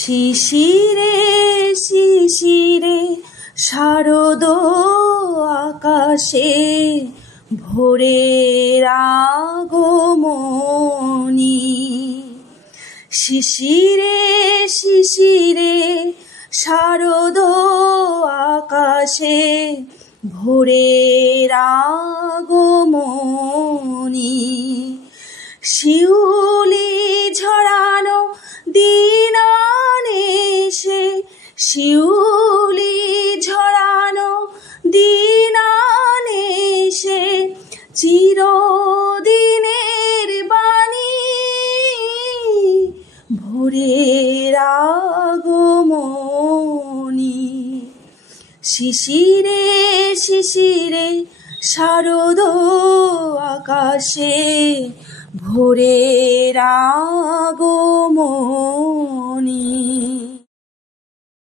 শিশিরে শিশিরে শারদ আকাশে ভোরের আগমনী। শিশিরে শিশিরে শারদ আকাশে ভোরের আগমনী। শিউলি ঝরানো দিন আনেছে, শিউলি ঝরানো দিন আনেছে, চিরদিনের বাণী ভোরের আগমনী। শিশিরে শিশিরে শারদ আকাশে ভোরের আগমনী।